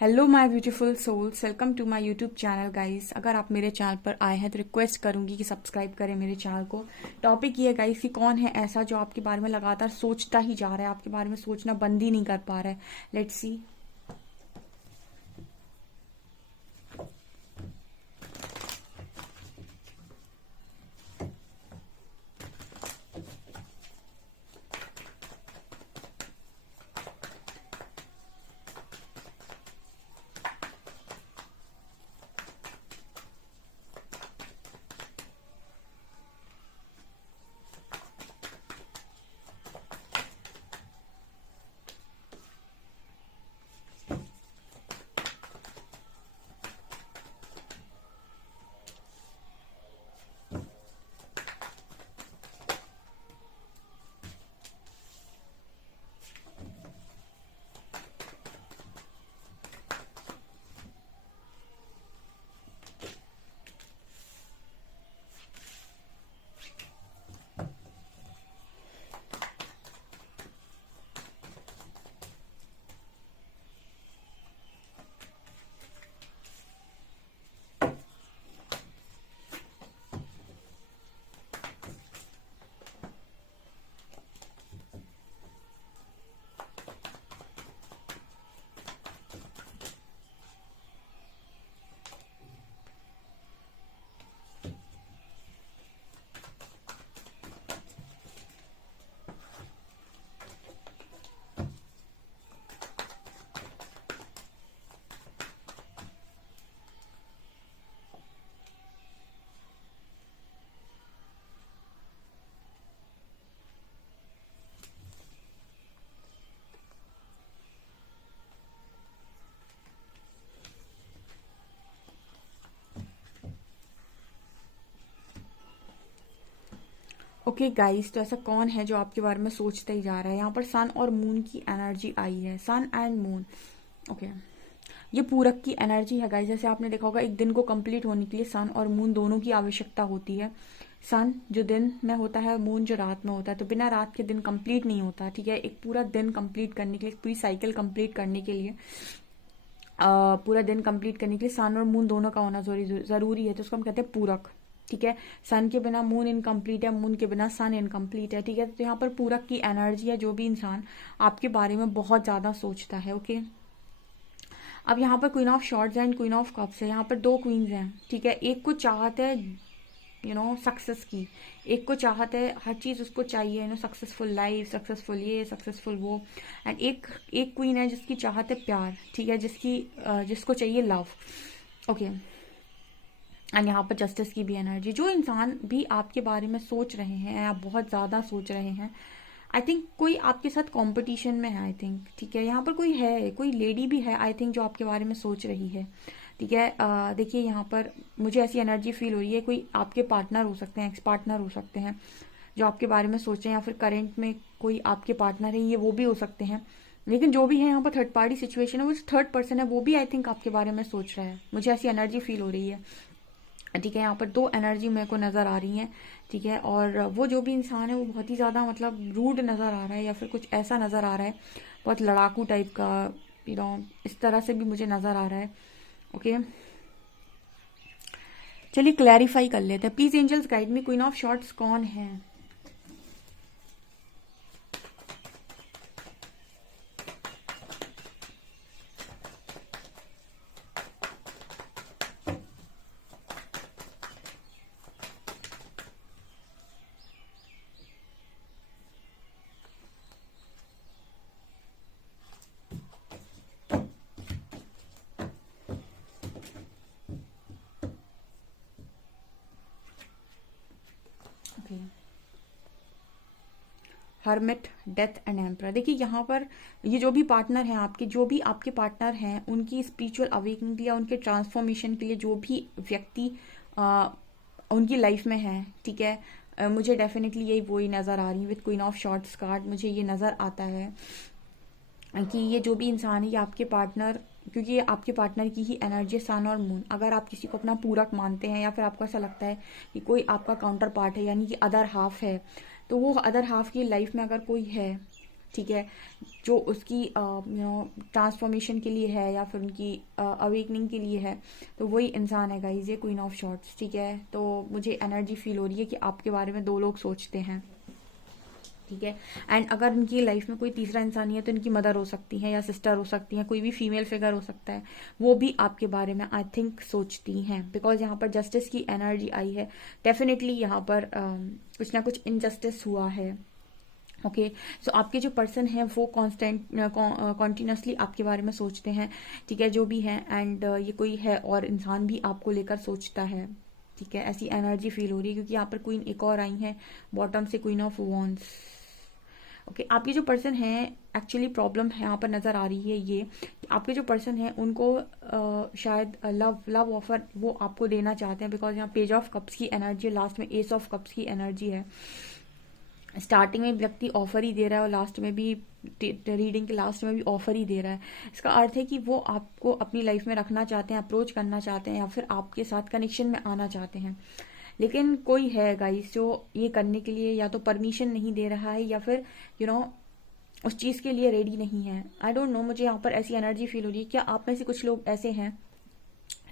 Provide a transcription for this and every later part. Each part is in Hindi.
Hello my beautiful souls, welcome to my YouTube channel guys. अगर आप मेरे चैनल पर आए हैं तो रिक्वेस्ट करूंगी कि सब्सक्राइब करें मेरे चैनल को। टॉपिक ये है गाइस कि कौन है ऐसा जो आपके बारे में लगातार सोचता ही जा रहा है, आपके बारे में सोचना बंद ही नहीं कर पा रहा है। Let's see. ओके गाइस, तो ऐसा कौन है जो आपके बारे में सोचता ही जा रहा है। यहाँ पर सन और मून की एनर्जी आई है, सन एंड मून। ओके, ये पूरक की एनर्जी है गाइस। जैसे आपने देखा होगा, एक दिन को कंप्लीट होने के लिए सन और मून दोनों की आवश्यकता होती है। सन जो दिन में होता है, मून जो रात में होता है। तो बिना रात के दिन कंप्लीट नहीं होता, ठीक है। एक पूरा दिन कंप्लीट करने के लिए, पूरी साइकिल कंप्लीट करने के लिए, पूरा दिन कंप्लीट करने के लिए सन और मून दोनों का होना जरूरी है। तो उसको हम कहते हैं पूरक, ठीक है। सन के बिना मून इनकम्प्लीट है, मून के बिना सन इनकम्प्लीट है, ठीक है। तो यहाँ पर पूरक की एनर्जी है। जो भी इंसान आपके बारे में बहुत ज्यादा सोचता है, ओके। अब यहाँ पर queen of shorts and queen of cups है। यहाँ पर दो क्वींस हैं, ठीक है। एक को चाहत है सक्सेस की, एक को चाहत है, हर चीज उसको चाहिए, सक्सेसफुल लाइफ, सक्सेसफुल ये, सक्सेसफुल वो। एंड एक एक क्वीन है जिसकी चाहत है प्यार, ठीक है, जिसको चाहिए लव, ओके। एंड यहाँ पर जस्टिस की भी एनर्जी। जो इंसान भी आपके बारे में सोच रहे हैं, आप बहुत ज्यादा सोच रहे हैं, आई थिंक कोई आपके साथ कंपटीशन में है, आई थिंक, ठीक है। यहाँ पर कोई है, कोई लेडी भी है, आई थिंक, जो आपके बारे में सोच रही है, ठीक है। देखिए, यहाँ पर मुझे ऐसी एनर्जी फील हो रही है। कोई आपके पार्टनर हो सकते हैं, एक्स पार्टनर हो सकते हैं, जो आपके बारे में सोच रहे हैं, या फिर करंट में कोई आपके पार्टनर है, ये वो भी हो सकते हैं। लेकिन जो भी है, यहाँ पर थर्ड पार्टी सिचुएशन है, वो थर्ड पर्सन है, वो भी आई थिंक आपके बारे में सोच रहा है। मुझे ऐसी एनर्जी फील हो रही है, ठीक है। यहाँ पर दो एनर्जी मेरे को नजर आ रही हैं, ठीक है। और वो जो भी इंसान है, वो बहुत ही ज्यादा मतलब रूड नजर आ रहा है, या फिर कुछ ऐसा नजर आ रहा है, बहुत लड़ाकू टाइप का, इस तरह से भी मुझे नजर आ रहा है, ओके। चलिए क्लैरिफाई कर लेते हैं। Please angels guide me, queen of shorts कौन है। Okay, hermit, death and emperor. देखिए, यहाँ पर ये जो भी पार्टनर हैं आपके, जो भी आपके पार्टनर हैं, उनकी स्पिरिचुअल अवेकनिंग या उनके ट्रांसफॉर्मेशन के लिए जो भी व्यक्ति उनकी लाइफ में है, ठीक है। मुझे डेफिनेटली यही वही नजर आ रही है with queen of shorts card. मुझे ये नजर आता है कि ये जो भी इंसान है, ये आपके पार्टनर, क्योंकि ये आपके पार्टनर की ही एनर्जी है, सन और मून। अगर आप किसी को अपना पूरक मानते हैं, या फिर आपको ऐसा लगता है कि कोई आपका काउंटर पार्ट है, यानी कि अदर हाफ है, तो वो अदर हाफ की लाइफ में अगर कोई है, ठीक है, जो उसकी ट्रांसफॉर्मेशन के लिए है या फिर उनकी अवेकनिंग के लिए है, तो वही इंसान है गाइज ये क्वीन ऑफ शॉर्ट्स। ठीक है, तो मुझे एनर्जी फील हो रही है कि आपके बारे में दो लोग सोचते हैं। ठीक है, एंड अगर उनकी लाइफ में कोई तीसरा इंसान है तो इनकी मदर हो सकती है या सिस्टर हो सकती है, कोई भी फीमेल फिगर हो सकता है, वो भी आपके बारे में आई थिंक सोचती हैं, बिकॉज यहाँ पर जस्टिस की एनर्जी आई है। डेफिनेटली यहाँ पर कुछ ना कुछ इनजस्टिस हुआ है। ओके, सो आपके जो पर्सन है वो कॉन्टिन्यूसली आपके बारे में सोचते हैं। ठीक है, जो भी है, एंड ये कोई है और इंसान भी आपको लेकर सोचता है। ठीक है, ऐसी एनर्जी फील हो रही है, क्योंकि यहाँ पर क्वीन एक और आई है बॉटम से, क्वीन ऑफ वॉन्ड्स। ओके, आपके जो पर्सन है, एक्चुअली प्रॉब्लम है यहाँ पर नजर आ रही है ये कि आपके जो पर्सन है उनको शायद लव लव ऑफर वो आपको देना चाहते हैं, बिकॉज यहाँ पेज ऑफ कप्स की एनर्जी है, लास्ट में एस ऑफ कप्स की एनर्जी है। स्टार्टिंग में व्यक्ति ऑफर ही दे रहा है और लास्ट में भी, रीडिंग के लास्ट में भी ऑफर ही दे रहा है। इसका अर्थ है कि वो आपको अपनी लाइफ में रखना चाहते हैं, अप्रोच करना चाहते हैं, या फिर आपके साथ कनेक्शन में आना चाहते हैं। लेकिन कोई है गाइस जो ये करने के लिए या तो परमिशन नहीं दे रहा है या फिर उस चीज के लिए रेडी नहीं है। आई डोंट नो, मुझे यहाँ पर ऐसी एनर्जी फील हो रही है। क्या आप में से कुछ लोग ऐसे हैं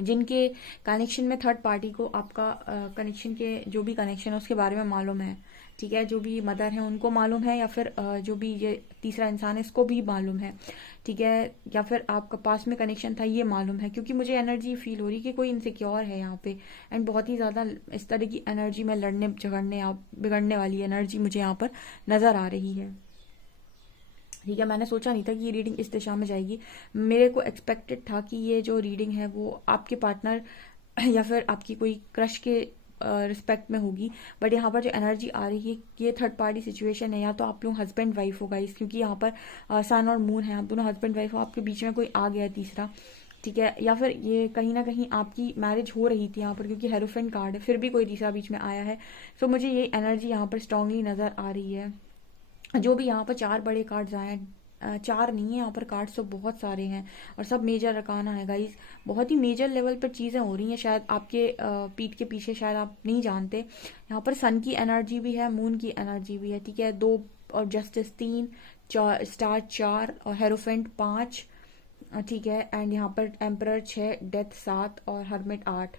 जिनके कनेक्शन में थर्ड पार्टी को आपका कनेक्शन के जो भी कनेक्शन है उसके बारे में मालूम है? ठीक है, जो भी मदर है उनको मालूम है, या फिर जो भी ये तीसरा इंसान है इसको भी मालूम है। ठीक है, या फिर आपका पास में कनेक्शन था ये मालूम है, क्योंकि मुझे एनर्जी फील हो रही है कि कोई इनसिक्योर है यहाँ पे, एंड बहुत ही ज्यादा इस तरह की एनर्जी में लड़ने झगड़ने या बिगड़ने वाली एनर्जी मुझे यहाँ पर नजर आ रही है। ठीक है, मैंने सोचा नहीं था कि ये रीडिंग इस दिशा में जाएगी। मेरे को एक्सपेक्टेड था कि ये जो रीडिंग है वो आपके पार्टनर या फिर आपकी कोई क्रश के रिस्पेक्ट में होगी, बट यहाँ पर जो एनर्जी आ रही है ये थर्ड पार्टी सिचुएशन है, या तो आप लोग हस्बैंड वाइफ हो गाइस, क्योंकि यहाँ पर सन और मून है, आप दोनों हस्बैंड वाइफ हो, आपके बीच में कोई आ गया है तीसरा। ठीक है, या फिर ये कहीं ना कहीं आपकी मैरिज हो रही थी यहाँ पर, क्योंकि हेरोफेंट कार्ड है, फिर भी कोई तीसरा बीच में आया है। सो मुझे ये एनर्जी यहाँ पर स्ट्रांगली नजर आ रही है। जो भी यहाँ पर चार बड़े कार्ड्स आए हैं, चार नहीं है यहाँ पर, कार्ड्स तो बहुत सारे हैं और सब मेजर अरकाना है गाइस। बहुत ही मेजर लेवल पर चीजें हो रही हैं, शायद आपके पीठ के पीछे, शायद आप नहीं जानते। यहाँ पर सन की एनर्जी भी है, मून की एनर्जी भी है। ठीक है, दो और जस्टिस तीन, स्टार चार और हेरोफेंट पांच। ठीक है, एंड यहाँ पर एम्परर छह, डेथ सात और हर्मिट आठ।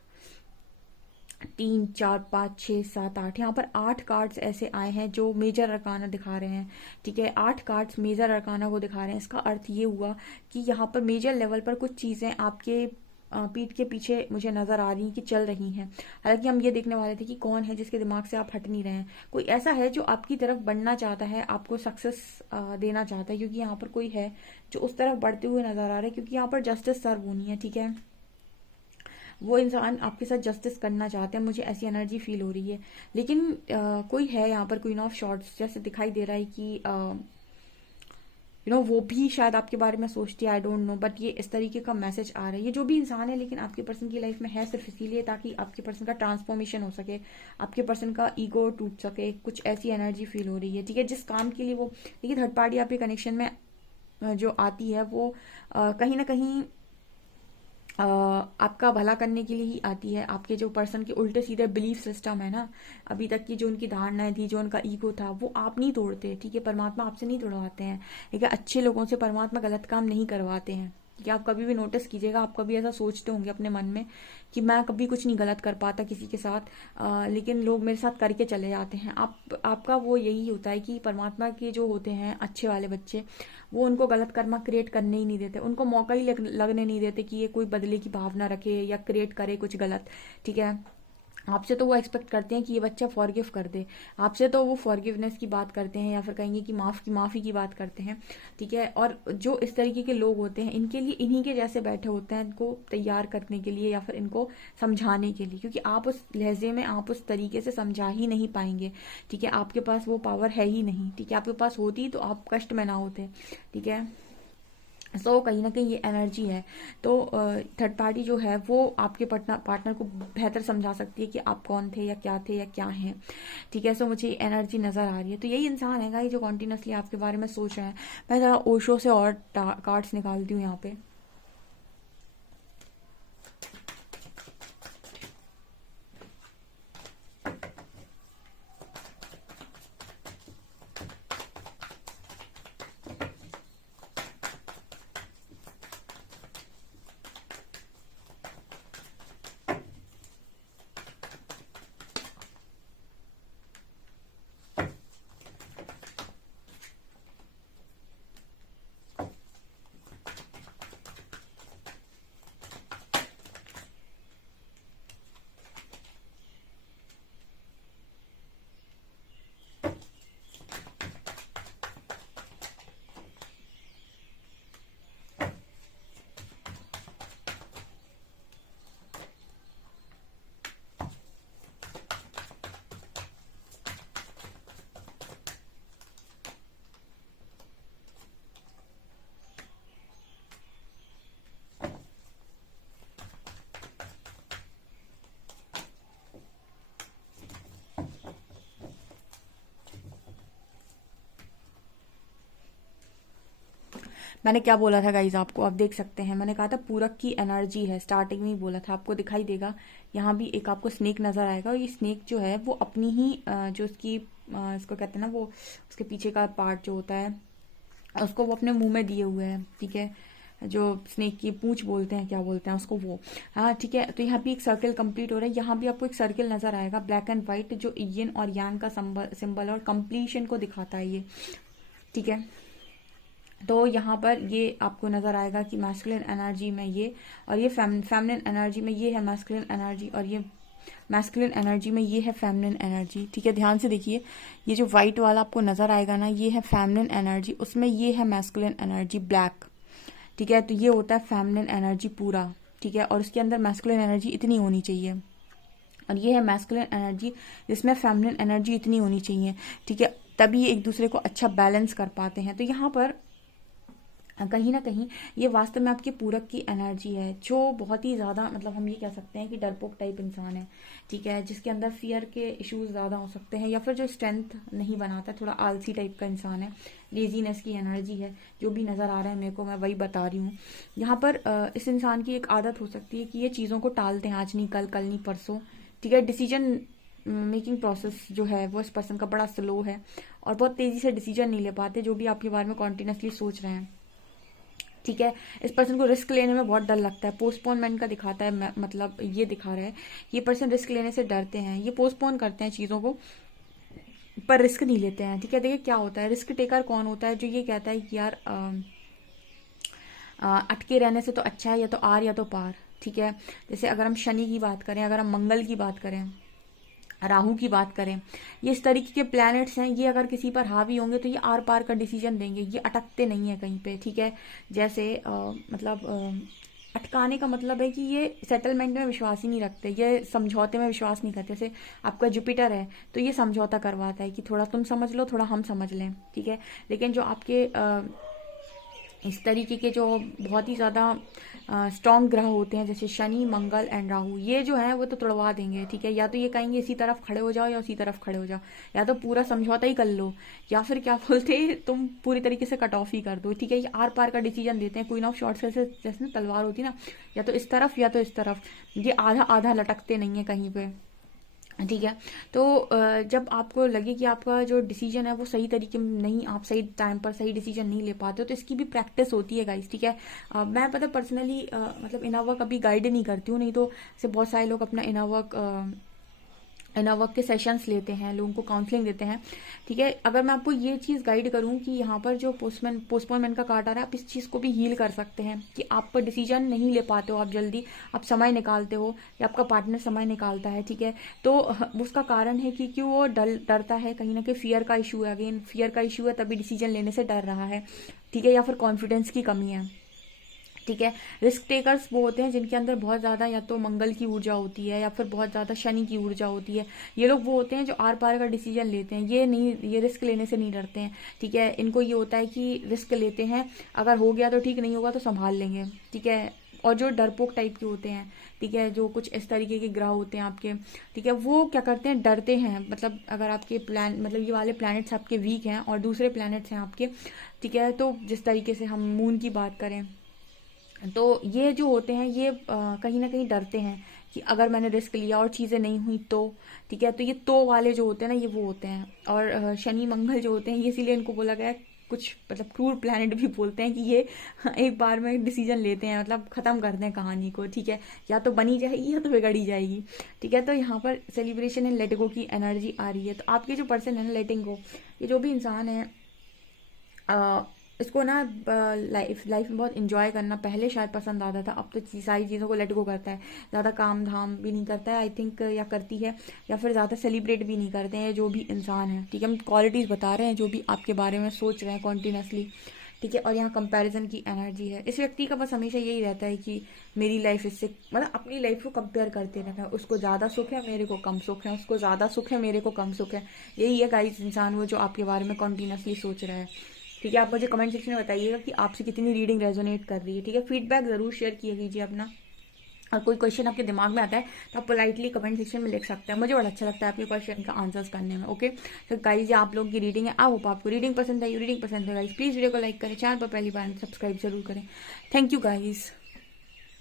तीन चार पाँच छः सात आठ, यहाँ पर आठ कार्ड्स ऐसे आए हैं जो मेजर अरकाना दिखा रहे हैं। ठीक है, आठ कार्ड्स मेजर अरकाना को दिखा रहे हैं। इसका अर्थ ये हुआ कि यहाँ पर मेजर लेवल पर कुछ चीजें आपके पीठ के पीछे मुझे नजर आ रही हैं कि चल रही हैं। हालांकि हम ये देखने वाले थे कि कौन है जिसके दिमाग से आप हट नहीं रहे हैं। कोई ऐसा है जो आपकी तरफ बढ़ना चाहता है, आपको सक्सेस देना चाहता है, क्योंकि यहाँ पर कोई है जो उस तरफ बढ़ते हुए नजर आ रहा है, क्योंकि यहाँ पर जस्टिस सर्व होनी है। ठीक है, वो इंसान आपके साथ जस्टिस करना चाहते हैं, मुझे ऐसी एनर्जी फील हो रही है। लेकिन कोई है यहाँ पर क्वीन ऑफ शॉर्ट्स, जैसे दिखाई दे रहा है कि वो भी शायद आपके बारे में सोचती है, आई डोंट नो, बट ये इस तरीके का मैसेज आ रहा है। ये जो भी इंसान है लेकिन आपके पर्सन की लाइफ में है सिर्फ इसीलिए ताकि आपके पर्सन का ट्रांसफॉर्मेशन हो सके, आपके पर्सन का ईगो टूट सके, कुछ ऐसी एनर्जी फील हो रही है। ठीक है, जिस काम के लिए वो, देखिए थर्ड पार्टी आपके कनेक्शन में जो आती है वो कहीं ना कहीं आपका भला करने के लिए ही आती है। आपके जो पर्सन के उल्टे सीधे बिलीफ सिस्टम है ना, अभी तक की जो उनकी धारणाएं थी, जो उनका ईगो था, वो आप नहीं तोड़ते। ठीक है, परमात्मा आपसे नहीं तोड़वाते हैं। ठीक है, अच्छे लोगों से परमात्मा गलत काम नहीं करवाते हैं। कि आप कभी भी नोटिस कीजिएगा, आप कभी ऐसा सोचते होंगे अपने मन में कि मैं कभी कुछ नहीं गलत कर पाता किसी के साथ, लेकिन लोग मेरे साथ करके चले जाते हैं। आपका वो यही होता है कि परमात्मा के जो होते हैं अच्छे वाले बच्चे, वो उनको गलत कर्मा क्रिएट करने ही नहीं देते, उनको मौका ही लगने नहीं देते कि ये कोई बदले की भावना रखे या क्रिएट करे कुछ गलत। ठीक है, आपसे तो वो एक्सपेक्ट करते हैं कि ये बच्चा फॉरगिव कर दे, आपसे तो वो फॉरगिवनेस की बात करते हैं या फिर कहेंगे कि माफी की बात करते हैं। ठीक है, और जो इस तरीके के लोग होते हैं इनके लिए इन्हीं के जैसे बैठे होते हैं इनको तैयार करने के लिए या फिर इनको समझाने के लिए, क्योंकि आप उस लहजे में, आप उस तरीके से समझा ही नहीं पाएंगे। ठीक है, आपके पास वो पावर है ही नहीं। ठीक है, आपके पास होती तो आप कष्ट में ना होते। ठीक है, सो कहीं ना कहीं ये एनर्जी है। तो थर्ड पार्टी जो है वो आपके पार्टनर को बेहतर समझा सकती है कि आप कौन थे या क्या हैं। ठीक है, सो मुझे एनर्जी नजर आ रही है। तो यही इंसान है गाइस जो कॉन्टिन्यूसली आपके बारे में सोच रहा है। मैं जरा ओशो से और कार्ड्स निकालती हूँ यहाँ पे। मैंने क्या बोला था गाइज आपको, आप देख सकते हैं, मैंने कहा था पूरक की एनर्जी है, स्टार्टिंग में ही बोला था। आपको दिखाई देगा यहाँ भी एक आपको स्नेक नजर आएगा, और ये स्नेक जो है वो अपनी ही जो उसकी इसको कहते हैं ना, वो उसके पीछे का पार्ट जो होता है उसको वो अपने मुंह में दिए हुए है, ठीक है, जो स्नेक की पूंछ बोलते हैं, क्या बोलते हैं उसको, वो, हाँ ठीक है। तो यहाँ भी एक सर्कल कंप्लीट हो रहा है, यहाँ भी आपको एक सर्कल नजर आएगा ब्लैक एंड व्हाइट, जो यिन और यांग का सिंबल और कंप्लीशन को दिखाता है ये, ठीक है। तो यहाँ पर ये आपको नजर आएगा कि मैस्कुलिन एनर्जी में ये, और ये फेमिनिन एनर्जी में ये है मैस्कुलिन एनर्जी, और ये मैस्कुलिन एनर्जी में ये है फेमिनिन एनर्जी, ठीक है। ध्यान से देखिए, ये जो व्हाइट वाला आपको नजर आएगा ना, ये है फेमिनिन एनर्जी, उसमें ये है मैस्कुलिन एनर्जी ब्लैक, ठीक है। तो ये होता है फेमिनिन एनर्जी पूरा, ठीक है, और उसके अंदर मैस्कुलिन एनर्जी इतनी होनी चाहिए, और ये है मैस्कुलिन एनर्जी जिसमें फेमिनिन एनर्जी इतनी होनी चाहिए, ठीक है। तभी ये एक दूसरे को अच्छा बैलेंस कर पाते हैं। तो यहाँ पर कहीं ना कहीं ये वास्तव में आपके पूरक की एनर्जी है, जो बहुत ही ज़्यादा, मतलब हम ये कह सकते हैं कि डरपोक टाइप इंसान है, ठीक है, जिसके अंदर फियर के इश्यूज ज़्यादा हो सकते हैं, या फिर जो स्ट्रेंथ नहीं बनाता, थोड़ा आलसी टाइप का इंसान है, लेजीनेस की एनर्जी है, जो भी नज़र आ रहा है मेरे को, मैं वही बता रही हूँ। यहाँ पर इस इंसान की एक आदत हो सकती है कि ये चीज़ों को टालते हैं, आज नहीं कल, कल नहीं परसों, ठीक है। डिसीजन मेकिंग प्रोसेस जो है वो इस पर्सन का बड़ा स्लो है, और बहुत तेज़ी से डिसीजन नहीं ले पाते, जो भी आपके बारे में कॉन्टिन्यूसली सोच रहे हैं, ठीक है। इस पर्सन को रिस्क लेने में बहुत डर लगता है, पोस्टपोनमेंट का दिखाता है, मतलब ये दिखा रहा है ये पर्सन रिस्क लेने से डरते हैं, ये पोस्टपोन करते हैं चीज़ों को, पर रिस्क नहीं लेते हैं, ठीक है। देखिए क्या होता है, रिस्क टेकर कौन होता है, जो ये कहता है कि यार अटके रहने से तो अच्छा है या तो आर या तो पार, ठीक है। जैसे अगर हम शनि की बात करें, अगर हम मंगल की बात करें, राहु की बात करें, ये इस तरीके के प्लैनेट्स हैं, ये अगर किसी पर हावी होंगे तो ये आर पार का डिसीजन देंगे, ये अटकते नहीं है कहीं पे, ठीक है। जैसे अटकाने का मतलब है कि ये सेटलमेंट में विश्वास ही नहीं रखते, ये समझौते में विश्वास नहीं करते। जैसे आपका जुपिटर है तो ये समझौता करवाता है कि थोड़ा तुम समझ लो, थोड़ा हम समझ लें, ठीक है। लेकिन जो आपके इस तरीके के जो बहुत ही ज़्यादा स्ट्रॉन्ग ग्रह होते हैं, जैसे शनि मंगल एंड राहु, ये जो है वो तो तोड़वा देंगे, ठीक है। या तो ये कहेंगे इसी तरफ खड़े हो जाओ या उसी तरफ खड़े हो जाओ, या तो पूरा समझौता ही कर लो, या फिर क्या बोलते हैं तुम पूरी तरीके से कट ऑफ ही कर दो, ठीक है। ये आर पार का डिसीजन देते हैं, क्वीन ऑफ शॉर्ट्स से जैसे तलवार होती है ना, या तो इस तरफ या तो इस तरफ, ये आधा आधा लटकते नहीं है कहीं पे, ठीक है। तो जब आपको लगे कि आपका जो डिसीजन है वो सही तरीके में नहीं, आप सही टाइम पर सही डिसीजन नहीं ले पाते हो, तो इसकी भी प्रैक्टिस होती है गाइस, ठीक है। मैं पता पर्सनली मतलब इनर वर्क अभी गाइड नहीं करती हूँ, नहीं तो से बहुत सारे लोग अपना इनर वर्क के सेशंस लेते हैं, लोगों को काउंसलिंग देते हैं, ठीक है। अगर मैं आपको ये चीज़ गाइड करूँ कि यहाँ पर जो पोस्टपोनमेंट का कार्ड आ रहा है, आप इस चीज़ को भी हील कर सकते हैं कि आप पर डिसीजन नहीं ले पाते हो आप जल्दी, आप समय निकालते हो या आपका पार्टनर समय निकालता है, ठीक है। तो उसका कारण है कि वो डरता है, कहीं ना कहीं फियर का इशू है, अगेन फियर का इशू है, तभी डिसीजन लेने से डर रहा है, ठीक है, या फिर कॉन्फिडेंस की कमी है, ठीक है। रिस्क टेकर्स वो होते हैं जिनके अंदर बहुत ज़्यादा या तो मंगल की ऊर्जा होती है या फिर बहुत ज़्यादा शनि की ऊर्जा होती है। ये लोग वो होते हैं जो आर पार का डिसीजन लेते हैं, ये रिस्क लेने से नहीं डरते हैं, ठीक है। इनको ये होता है कि रिस्क लेते हैं, अगर हो गया तो ठीक, नहीं होगा तो संभाल लेंगे, ठीक है। और जो डरपोक टाइप के होते हैं, ठीक है, जो कुछ इस तरीके के ग्रह होते हैं आपके, ठीक है, वो क्या करते हैं, डरते हैं। मतलब अगर आपके मतलब ये वाले प्लैनेट्स आपके वीक हैं और दूसरे प्लैनेट्स हैं आपके, ठीक है, तो जिस तरीके से हम मून की बात करें, तो ये जो होते हैं ये कहीं ना कहीं डरते हैं कि अगर मैंने रिस्क लिया और चीज़ें नहीं हुई तो, ठीक है। तो ये तो वाले जो होते हैं ना, ये वो होते हैं। और शनि मंगल जो होते हैं, ये इसीलिए इनको बोला गया है, कुछ मतलब क्रूर प्लैनेट भी बोलते हैं कि ये एक बार में डिसीजन लेते हैं, मतलब खत्म करते हैं कहानी को, ठीक है, या तो बनी जाएगी या तो बिगड़ी जाएगी, ठीक है। तो यहाँ पर सेलिब्रेशन एंड लेटिंग गो की एनर्जी आ रही है। तो आपके जो पर्सन है ना, लेटिंग गो, ये जो भी इंसान है, इसको ना लाइफ में बहुत इंजॉय करना पहले शायद पसंद आता था, अब तो सारी चीज़ों को लेट गो करता है, ज़्यादा काम धाम भी नहीं करता है आई थिंक, या करती है, या फिर ज़्यादा सेलिब्रेट भी नहीं करते हैं जो भी इंसान है, ठीक है। हम क्वालिटीज़ बता रहे हैं जो भी आपके बारे में सोच रहे हैं कॉन्टीन्यूसली, ठीक है। और यहाँ कंपैरिजन की एनर्जी है, इस व्यक्ति का बस हमेशा यही रहता है कि मेरी लाइफ इससे, मतलब अपनी लाइफ को कंपेयर करते रहना है, उसको ज़्यादा सुख है मेरे को कम सुख है, उसको ज़्यादा सुख है मेरे को कम सुख है, यही है गाइस इंसान वो जो आपके बारे में कॉन्टीन्यूसली सोच रहा है, ठीक है। आप मुझे कमेंट सेक्शन में बताइएगा कि आपसे कितनी रीडिंग रेजोनेट कर रही है, ठीक है। फीडबैक ज़रूर शेयर किया कीजिए अपना, और कोई क्वेश्चन आपके दिमाग में आता है तो आप पोलाइटली कमेंट सेक्शन में लिख सकते हैं, मुझे बड़ा अच्छा लगता है आपके क्वेश्चन का आंसर्स करने में। ओके, तो गाइज ये आप लोगों की रीडिंग है। आई होप आपको रीडिंग पसंद आई। रीडिंग पसंद है गाइज प्लीज़ वीडियो को लाइक करें, चैनल पर पहली बार सब्सक्राइब जरूर करें। Thank you guys.